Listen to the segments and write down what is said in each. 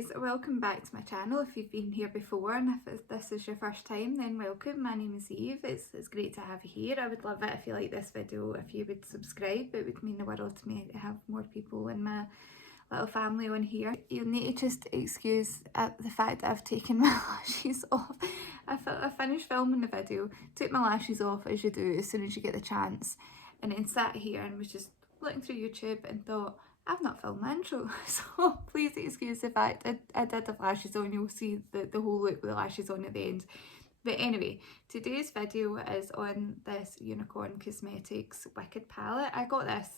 guys, welcome back to my channel. If you've been here before and if this is your first time, then welcome. My name is Eve. It's great to have you here. I would love it if you like this video, if you would subscribe. It would mean the world to me to have more people in my little family on here. You'll need to just excuse the fact that I've taken my lashes off. I finished filming the video, took my lashes off as you do as soon as you get the chance, and then sat here and was just looking through YouTube and thought, I've not filmed my intro, so please excuse the fact I did have lashes on. You'll see the whole look with the lashes on at the end. But anyway, today's video is on this Unicorn Cosmetics Wicked palette. I got this,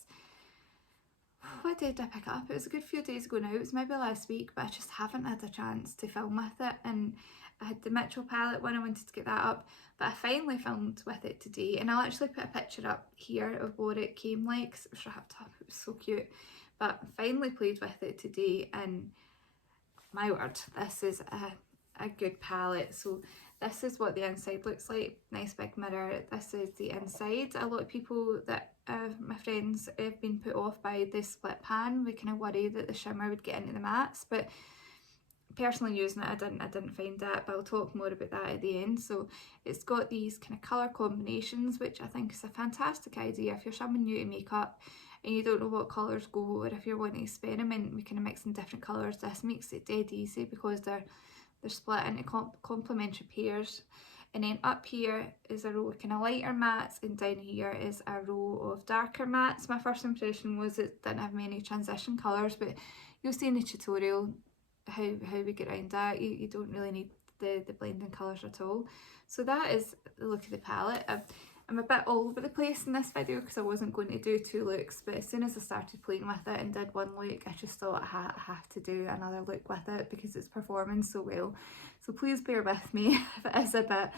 what day did I pick it up? It was a good few days ago now. It was maybe last week, but I just haven't had a chance to film with it. And I had the Mitchell palette one, I wanted to get that up, but I finally filmed with it today. And I'll actually put a picture up here of what it came like, because it was wrapped up. It was so cute. But I finally played with it today, and my word, this is a good palette. So this is what the inside looks like. Nice big mirror. This is the inside. A lot of people that my friends have been put off by this split pan. We kind of worry that the shimmer would get into the mattes, but personally using it, I didn't find that, but I'll talk more about that at the end. So it's got these kind of colour combinations, which I think is a fantastic idea if you're someone new to makeup and you don't know what colours go, or if you're wanting to experiment with kind of mixing different colours. This makes it dead easy because they're split into complementary pairs. And then up here is a row of kind of lighter mattes, and down here is a row of darker mattes. My first impression was it didn't have many transition colours, but you'll see in the tutorial how we get around that. You don't really need the blending colours at all. So that is the look of the palette. I'm a bit all over the place in this video because I wasn't going to do two looks, but as soon as I started playing with it and did one look, I just thought I have to do another look with it because it's performing so well. So please bear with me if it is a bit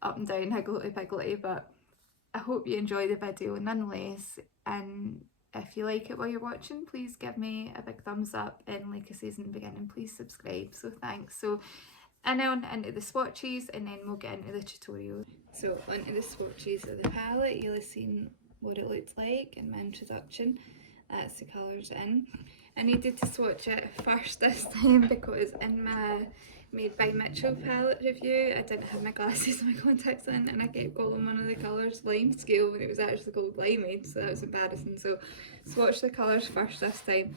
up and down, higgledy-piggledy, but I hope you enjoy the video nonetheless. And if you like it while you're watching, please give me a big thumbs up, and like I said in the beginning, please subscribe. So thanks. So and then into the swatches, and then we'll get into the tutorial. So onto the swatches of the palette. You'll have seen what it looked like in my introduction. That's the colours in. I needed to swatch it first this time because in my Made by Mitchell palette review, I didn't have my glasses and my contacts in, and I kept calling one of the colours lime scale when it was actually called limeade, so that was embarrassing. So swatch the colours first this time.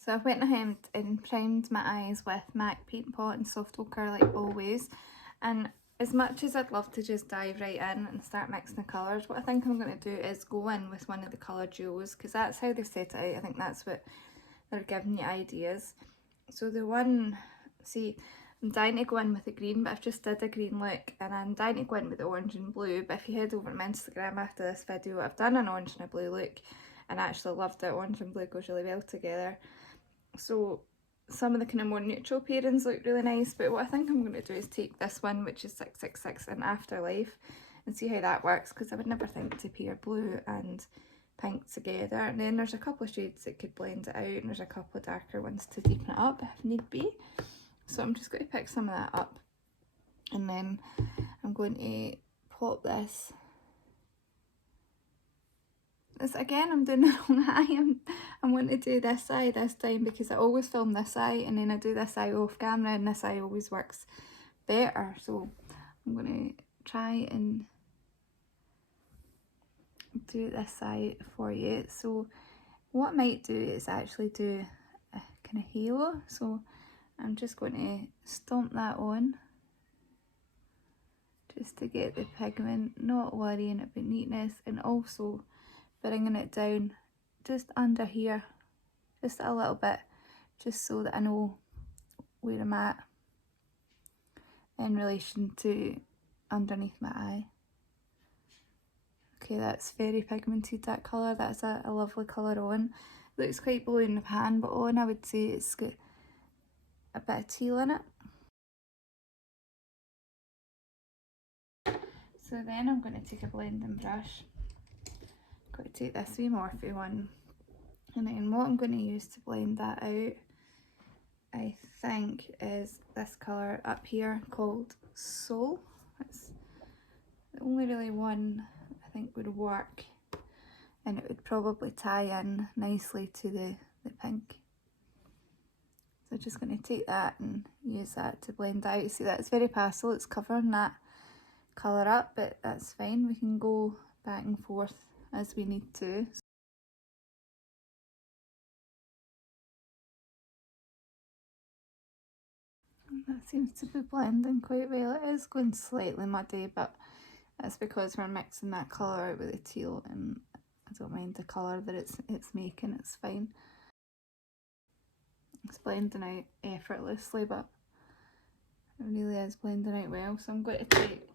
So I went ahead and primed my eyes with MAC Paint Pot and Soft Ochre like always, and as much as I'd love to just dive right in and start mixing the colours, what I think I'm going to do is go in with one of the colour duos, because that's how they've set it out. I think that's what they're giving you ideas. So the one, see, I'm dying to go in with the green, but I've just did a green look, and I'm dying to go in with the orange and blue. But if you head over to my Instagram after this video, I've done an orange and a blue look, and I actually loved it. Orange and blue goes really well together. So some of the kind of more neutral pairings look really nice, but what I think I'm going to do is take this one, which is 666 in Afterlife, and see how that works, because I would never think to pair blue and pink together. And then there's a couple of shades that could blend it out, and there's a couple of darker ones to deepen it up if need be. So I'm just going to pick some of that up, and then I'm going to pop this. This again, I'm doing the wrong eye. I'm wanting to do this eye this time because I always film this eye and then I do this eye off camera, and this eye always works better. So I'm going to try and do this eye for you. So What I might do is actually do a kind of halo, so I'm just going to stomp that on just to get the pigment, not worrying about neatness, and also bringing it down just under here, just a little bit, just so that I know where I'm at in relation to underneath my eye. Okay, that's very pigmented, that colour. That's a lovely colour on. Looks quite blue in the pan, but on I would say it's got a bit of teal in it. So then I'm going to take a blending brush. I'm going to take this wee Morphe one, and then what I'm going to use to blend that out, I think, is this colour up here called Soul. It's the only really one I think would work, and it would probably tie in nicely to the pink. So I'm just going to take that and use that to blend out. You see that it's very pastel, it's covering that colour up, but that's fine. We can go back and forth as we need to. That seems to be blending quite well. It is going slightly muddy, but that's because we're mixing that colour out with the teal, and I don't mind the colour that it's making, it's fine. It's blending out effortlessly, but it really is blending out well. So I'm going to take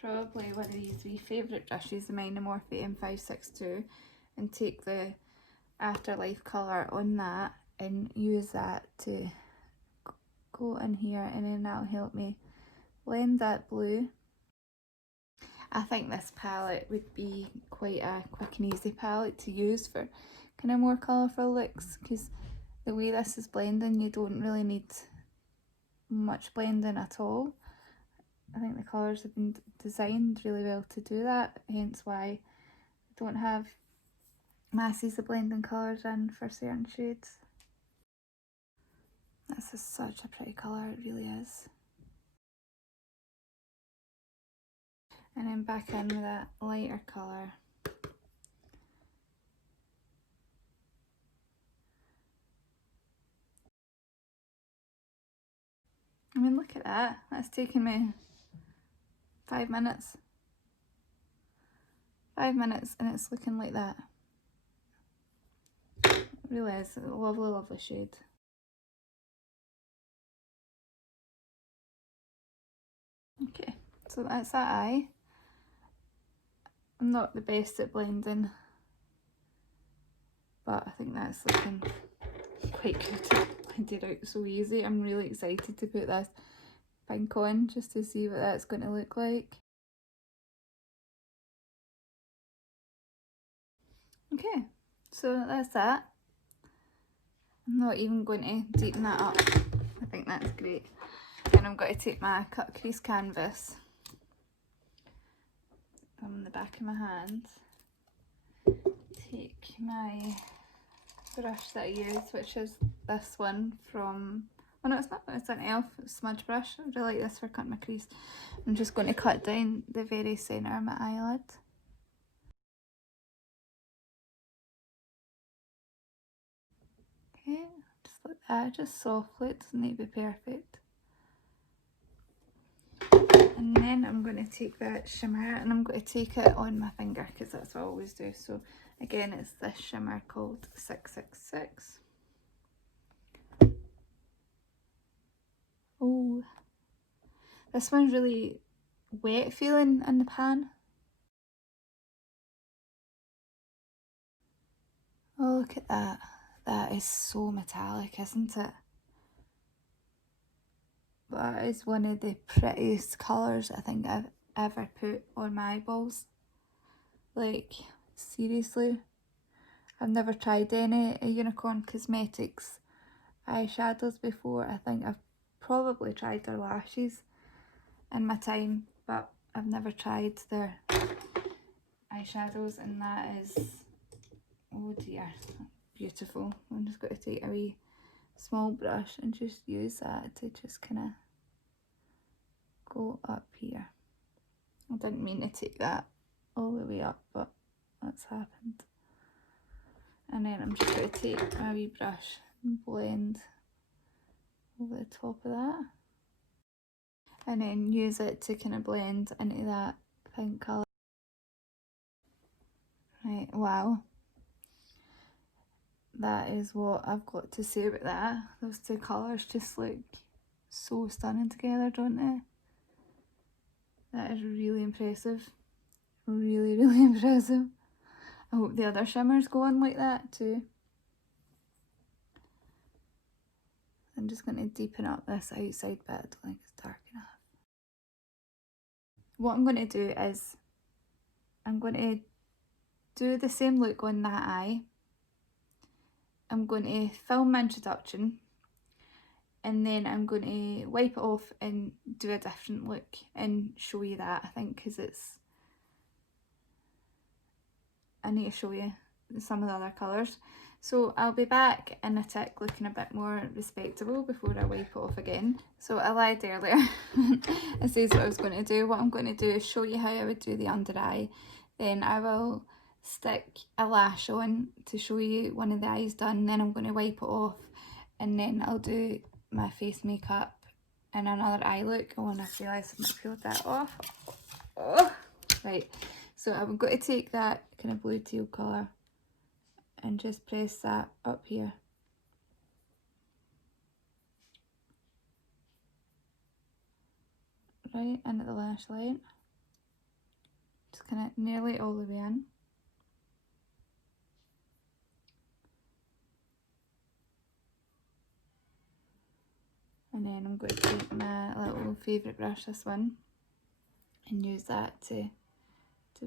probably one of these wee favourite brushes of mine, the Morphe M562, and take the Afterlife colour on that and use that to go in here, and then that'll help me blend that blue. I think this palette would be quite a quick and easy palette to use for kind of more colourful looks, because the way this is blending, you don't really need much blending at all. I think the colours have been designed really well to do that, hence why I don't have masses of blending colours in for certain shades. This is such a pretty colour, it really is. And then back in with that lighter colour. I mean, look at that. That's taken me 5 minutes. 5 minutes and it's looking like that. It really is a lovely, lovely shade. Okay, so that's that eye. I'm not the best at blending, but I think that's looking quite good. It blended out so easy. I'm really excited to put this pink on just to see what that's going to look like. Okay, so that's that. I'm not even going to deepen that up. I think that's great. And I'm going to take my cut crease canvas on the back of my hand, take my brush that I use, which is this one from, oh no, it's not, it's an e.l.f. smudge brush. I really like this for cutting my crease. I'm just going to cut down the very centre of my eyelid. Okay, just like that, just softly, it doesn't need to be perfect. And then I'm going to take that shimmer and I'm going to take it on my finger, because that's what I always do. So again, it's this shimmer called 666. Oh, this one's really wet feeling in the pan. Oh, look at that. That is so metallic, isn't it? That is one of the prettiest colours I think I've ever put on my eyeballs. Like, seriously. I've never tried any Unicorn Cosmetics eyeshadows before. I think I've probably tried their lashes in my time, but I've never tried their eyeshadows, and that is, oh dear, beautiful. I'm just going to take a wee small brush and just use that to just kind of go up here. I didn't mean to take that all the way up, but that's happened. And then I'm just going to take my wee brush and blend over the top of that. And then use it to kind of blend into that pink colour. Right, wow. That is what I've got to say about that. Those two colours just look so stunning together, don't they? That is really impressive. Really, really impressive. I hope the other shimmers go on like that too. I'm just going to deepen up this outside bit. I don't think it's dark enough. What I'm going to do is I'm going to do the same look on that eye. I'm going to film my introduction and then I'm going to wipe it off and do a different look and show you that, I think, because I need to show you some of the other colours. So I'll be back in a tick looking a bit more respectable before I wipe it off again. So I lied earlier. This is what I was going to do. What I'm going to do is show you how I would do the under eye. Then I will stick a lash on to show you one of the eyes done. Then I'm going to wipe it off and then I'll do my face makeup and another eye look. Oh, and I realised I've not peeled that off. Oh. Right, so I'm going to take that kind of blue teal colour and just press that up here. Right into the lash line. Just kind of nearly all the way in. And then I'm going to take my little favourite brush, this one, and use that to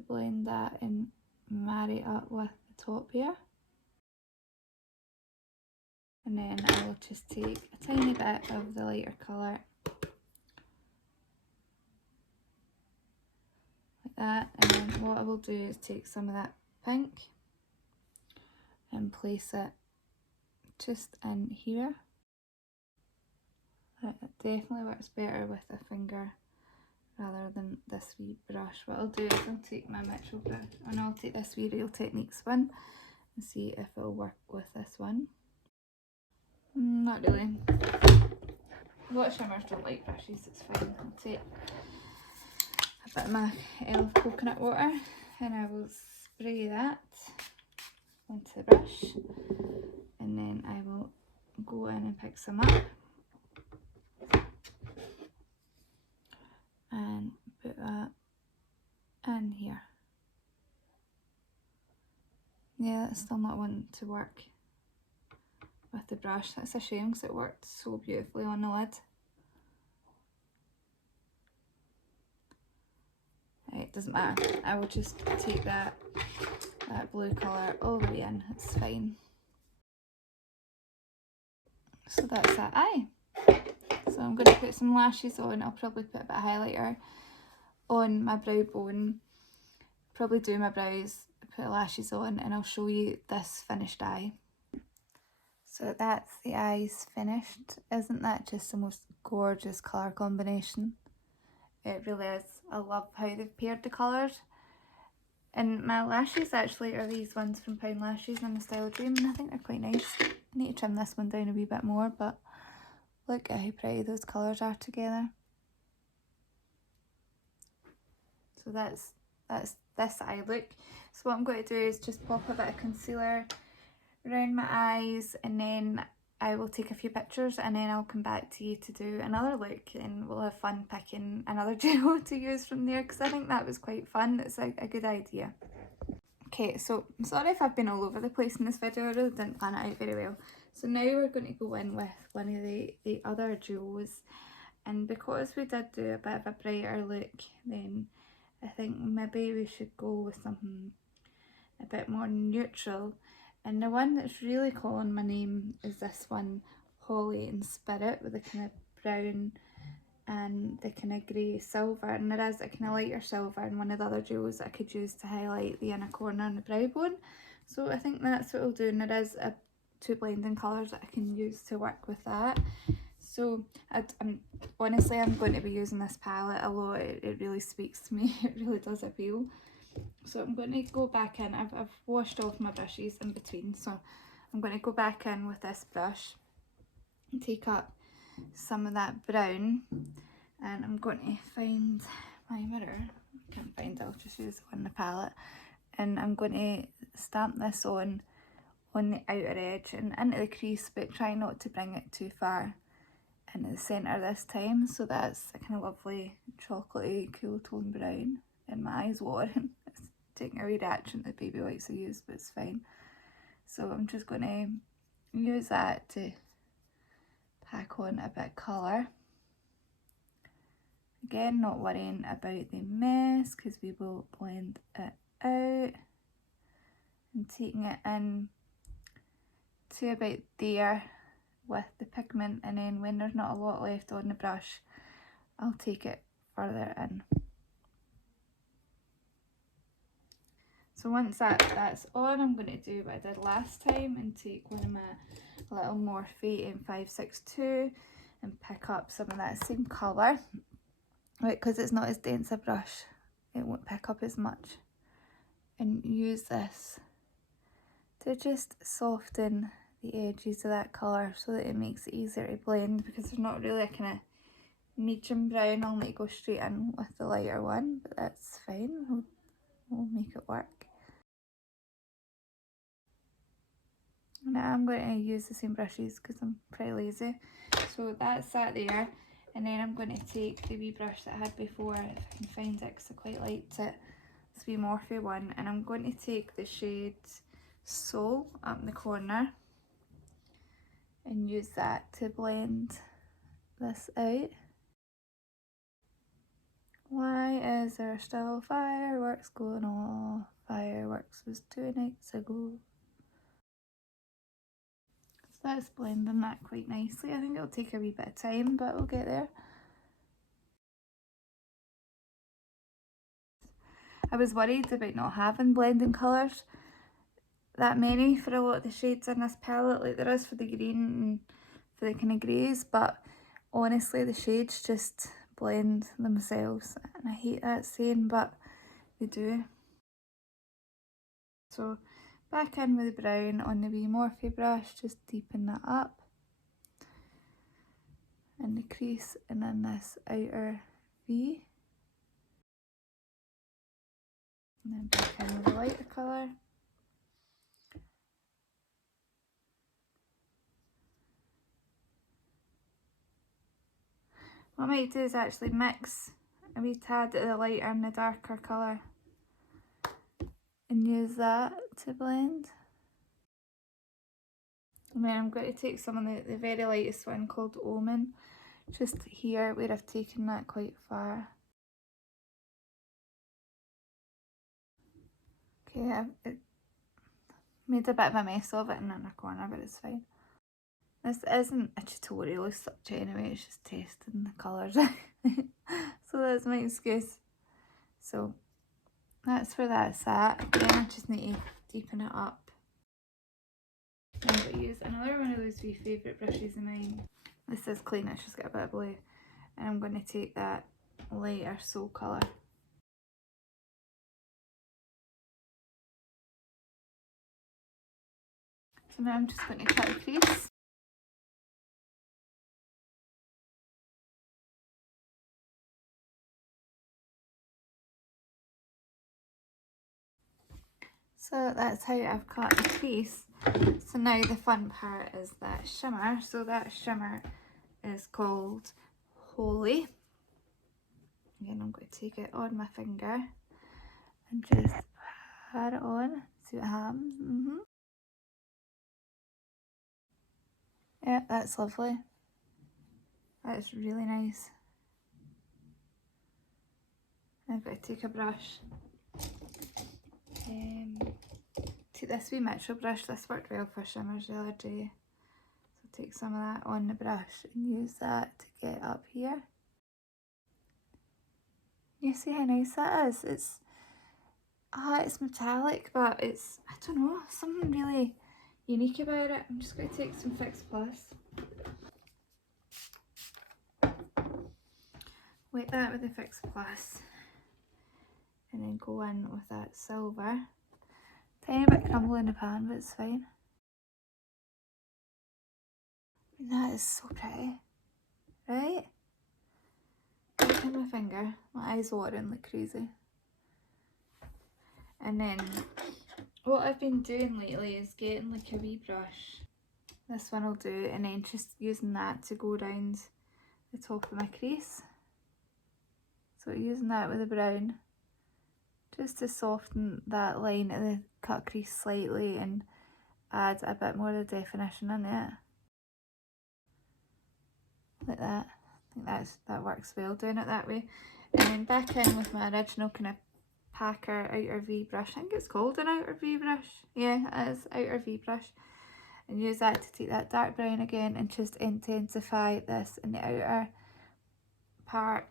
blend that and marry it up with the top here. And then I'll just take a tiny bit of the lighter colour, like that, and then what I will do is take some of that pink and place it just in here. It definitely works better with a finger rather than this wee brush. What I'll do is I'll take my Mitchell brush and I'll take this wee Real Techniques one and see if it'll work with this one. Not really. A lot of shimmers don't like brushes, it's fine. I'll take a bit of my Elf coconut water and I will spray that onto the brush and then I will go in and pick some up and put that in here. Yeah, it's still not wanting to work with the brush. That's a shame because it worked so beautifully on the lid. It doesn't matter. I will just take that blue colour all the way in. It's fine. So that's that eye. So I'm going to put some lashes on. I'll probably put a bit of highlighter on my brow bone. Probably do my brows, put lashes on, and I'll show you this finished eye. So that's the eyes finished. Isn't that just the most gorgeous colour combination? It really is. I love how they've paired the colours. And my lashes actually are these ones from Pound Lashes in the Style of Dream, and I think they're quite nice. I need to trim this one down a wee bit more, but look at how pretty those colours are together. So that's this eye look. So what I'm going to do is just pop a bit of concealer around my eyes and then I will take a few pictures and then I'll come back to you to do another look and we'll have fun picking another duo to use from there because I think that was quite fun. It's a good idea. Okay, so I'm sorry if I've been all over the place in this video. I really didn't plan it out very well. So now we're going to go in with one of the other duos, and because we did do a bit of a brighter look, then I think maybe we should go with something a bit more neutral. And the one that's really calling my name is this one, Holly and Spirit, with the kind of brown and the kind of grey silver, and there is a kind of lighter silver in one of the other jewels that I could use to highlight the inner corner and the brow bone. So I think that's what I'll do, and there is two blending colours that I can use to work with that. So honestly I'm going to be using this palette a lot. It really speaks to me. It really does appeal. So I'm going to go back in. I've washed off my brushes in between, so I'm going to go back in with this brush and take up some of that brown, and I'm going to find my mirror. I can't find it, I'll just use it on the palette, and I'm going to stamp this on the outer edge and into the crease, but try not to bring it too far into the centre this time. So that's a kind of lovely chocolatey cool tone brown, and my eyes watering. It's taking a wee reaction to the baby whites I used, but it's fine. So I'm just going to use that to pack on a bit of colour. Again, not worrying about the mess because we will blend it out, and taking it in to about there with the pigment, and then when there's not a lot left on the brush, I'll take it further in. So once that's on, I'm going to do what I did last time and take one of my little Morphe M562 and pick up some of that same colour. Right, because it's not as dense a brush, it won't pick up as much. And use this to just soften the edges of that colour so that it makes it easier to blend, because there's not really a kind of medium brown. I'll need to go straight in with the lighter one, but that's fine. We'll make it work. Now I'm going to use the same brushes because I'm pretty lazy. So that's that there, and then I'm going to take the wee brush that I had before, if I can find it because I quite liked it, this wee Morphe one, and I'm going to take the shade Soul up in the corner and use that to blend this out. Why is there still fireworks going off? Fireworks was 2 nights ago. So that's blending that quite nicely. I think it'll take a wee bit of time, but we'll get there. I was worried about not having blending colours that many for a lot of the shades in this palette, like there is for the green and for the kind of greys, but honestly the shades just blend themselves, and I hate that saying, but they do. So back in with the brown on the wee Morphe brush, just deepen that up in the crease and in this outer V, and then back in with the lighter colour. What I might do is actually mix a wee tad of the lighter and the darker colour and use that to blend. And then I'm going to take some of the very lightest one called Omen, just here where I've taken that quite far. Okay, I've made a bit of a mess of it in a corner, but it's fine. This isn't a tutorial as such anyway, it's just testing the colours. So that's my excuse. So that's where that's at. Again, I just need to deepen it up. I'm going to use another one of those wee favourite brushes of mine. This is clean, it's just got a bit of blue. And I'm going to take that lighter Soul colour. So now I'm just going to cut the crease. So that's how I've cut the crease. So now the fun part is that shimmer. So that shimmer is called Holy. Again, I'm going to take it on my finger and just pat it on. See what happens. Yeah, that's lovely. That's really nice. I've got to take a brush. Take this wee Metro brush. This worked well for shimmers the other day. So take some of that on the brush and use that to get up here. You see how nice that is? It's metallic, but it's, I don't know, something really unique about it. I'm just going to take some Fix Plus. Wet that with the Fix Plus. and then go in with that silver. Tiny bit crumbly in the pan, but it's fine. And that is so pretty, right? Right in my finger, my eyes watering like crazy. And then what I've been doing lately is getting like a wee brush. This one will do, and then just using that to go around the top of my crease. So using that with the brown, just to soften that line of the cut crease slightly and add a bit more of the definition in it. Like that. I think that works well, doing it that way. And then back in with my original kind of Packer outer V brush. I think it's called an outer V brush. Yeah, it is, outer V brush. And use that to take that dark brown again and just intensify this in the outer part.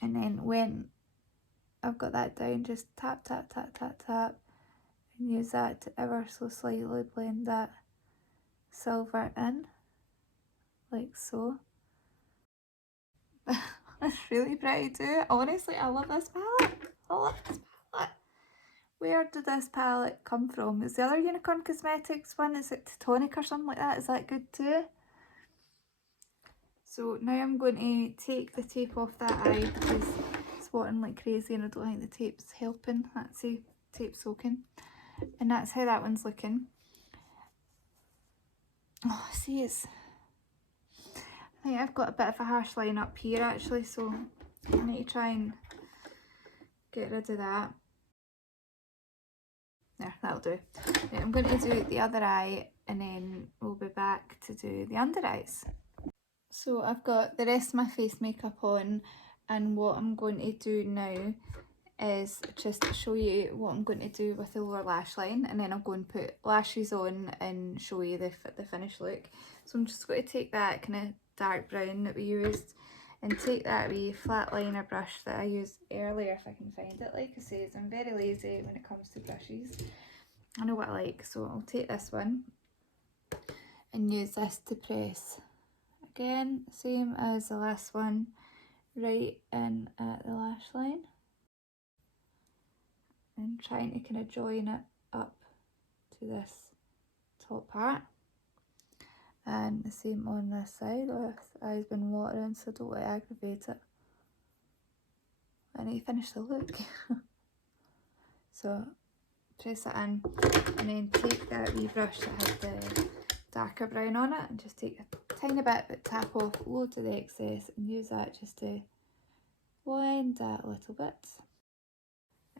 And then when I've got that down, just tap, tap, tap, tap, tap, and use that to ever so slightly blend that silver in, like so. That's really pretty too. Honestly, I love this palette. I love this palette. Where did this palette come from? Is the other Unicorn Cosmetics one, is it Tonic or something like that? Is that good too? So now I'm going to take the tape off that eye because it's watering like crazy and I don't think the tape's helping. That's the tape soaking. And that's how that one's looking. Oh, see, I think I've got a bit of a harsh line up here actually, so I need to try and get rid of that. There, that'll do. Right, I'm going to do the other eye and then we'll be back to do the under eyes. So I've got the rest of my face makeup on, and what I'm going to do now is just show you what I'm going to do with the lower lash line, and then I'll go and put lashes on and show you the finished look. So I'm just going to take that kind of dark brown that we used and take that wee flat liner brush that I used earlier, if I can find it. Like I say, I'm very lazy when it comes to brushes. I know what I like, so I'll take this one and use this to press. Again, same as the last one, right in at the lash line. And trying to kind of join it up to this top part. And the same on this side. Oh, the eye's been watering, so don't let it aggravate it. I need to finish the look. So press it in and then take that wee brush that had the darker brown on it and just take a tiny bit, but tap off loads of the excess and use that just to blend that a little bit.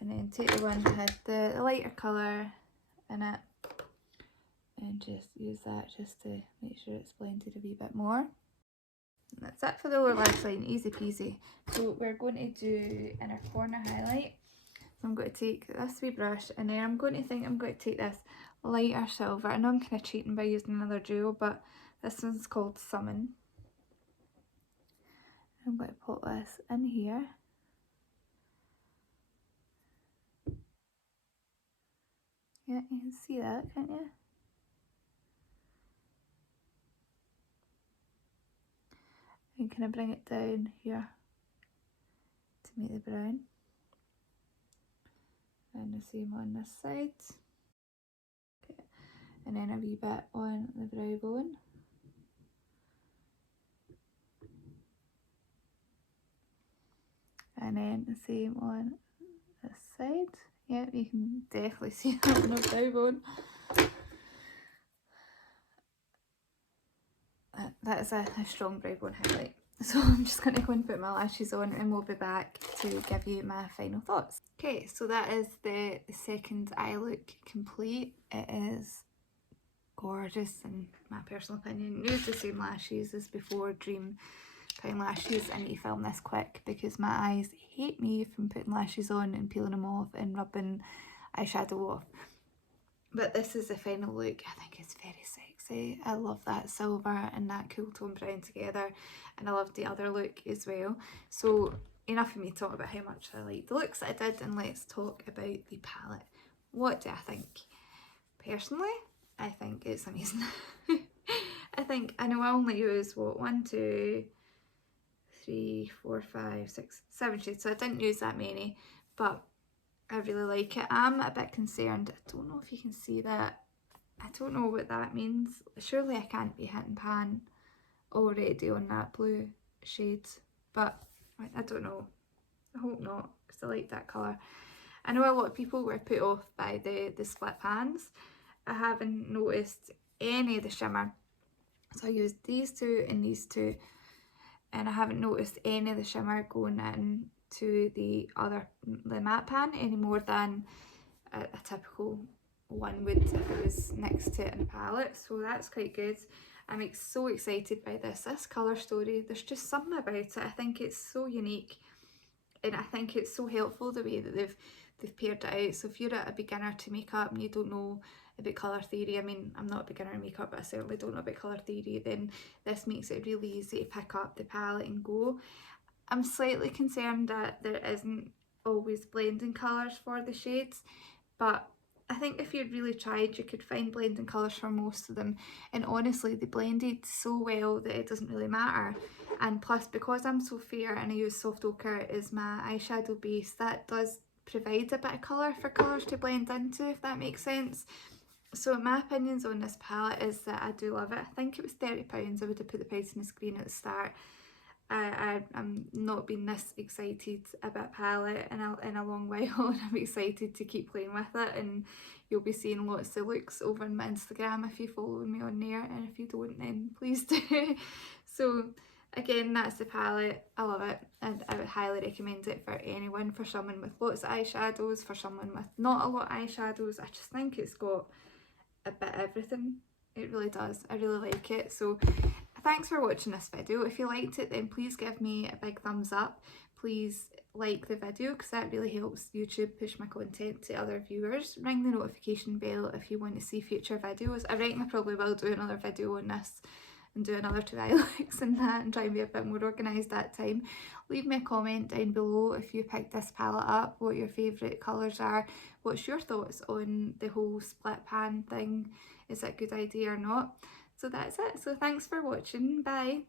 And then take the one that had the lighter colour in it and just use that just to make sure it's blended a wee bit more. And that's it for the lower lash line, easy peasy. So we're going to do inner corner highlight. So I'm going to take this wee brush and then I'm going to take this lighter silver. I know I'm kind of cheating by using another duo, but this one's called Summon. I'm going to put this in here. Yeah, you can see that, can't you? And kind of bring it down here to make the brown. And the same on this side. Okay. And then a wee bit on the brow bone. And then the same on this side. Yeah, you can definitely see that on the brow bone. That is a strong brow bone highlight. So I'm just going to go and put my lashes on and we'll be back to give you my final thoughts. Okay, so that is the second eye look complete. It is gorgeous in my personal opinion. Use the same lashes as before, Dream Pine Lashes. I need to film this quick because my eyes hate me from putting lashes on and peeling them off and rubbing eyeshadow off. But this is the final look. I think it's very sexy. I love that silver and that cool tone brown together, and I love the other look as well. So enough of me talking about how much I like the looks that I did, and let's talk about the palette. What do I think? Personally, I think it's amazing. I know I only use what, 1, 2, 3, 4, 5, 6, 7 shades, so I didn't use that many, but I really like it. I'm a bit concerned. I don't know if you can see that. I don't know what that means. Surely I can't be hitting pan already on that blue shade, but I don't know. I hope not, because I like that colour. I know a lot of people were put off by the split pans. I haven't noticed any of the shimmer. So I used these two and these two, and I haven't noticed any of the shimmer going in to the matte pan any more than a typical one would if it was next to it in a palette. So that's quite good. I'm so excited by this colour story. There's just something about it. I think it's so unique, and I think it's so helpful the way that they've paired it out. So if you're a beginner to makeup and you don't know about colour theory, I mean, I'm not a beginner in makeup, but I certainly don't know about colour theory, then this makes it really easy to pick up the palette and go. I'm slightly concerned that there isn't always blending colours for the shades, but I think if you really tried, you could find blending colours for most of them, and honestly they blended so well that it doesn't really matter. And plus, because I'm so fair and I use soft ochre as my eyeshadow base, that does provide a bit of colour for colours to blend into, if that makes sense. So my opinions on this palette is that I do love it. I think it was £30. I would have put the price on the screen at the start. I'm not been this excited about a palette in a long while, and I'm excited to keep playing with it, and you'll be seeing lots of looks over on my Instagram if you follow me on there, and if you don't then please do. So again, that's the palette. I love it, and I would highly recommend it for anyone, for someone with lots of eyeshadows, for someone with not a lot of eyeshadows. I just think it's got a bit of everything. It really does. I really like it. So thanks for watching this video. If you liked it, then please give me a big thumbs up. Please like the video, because that really helps YouTube push my content to other viewers. Ring the notification bell if you want to see future videos. I reckon I probably will do another video on this and do another tutorial looks and that, and try and be a bit more organised that time. Leave me a comment down below if you picked this palette up, what your favourite colours are, what's your thoughts on the whole split pan thing, is it a good idea or not? So that's it. So thanks for watching. Bye.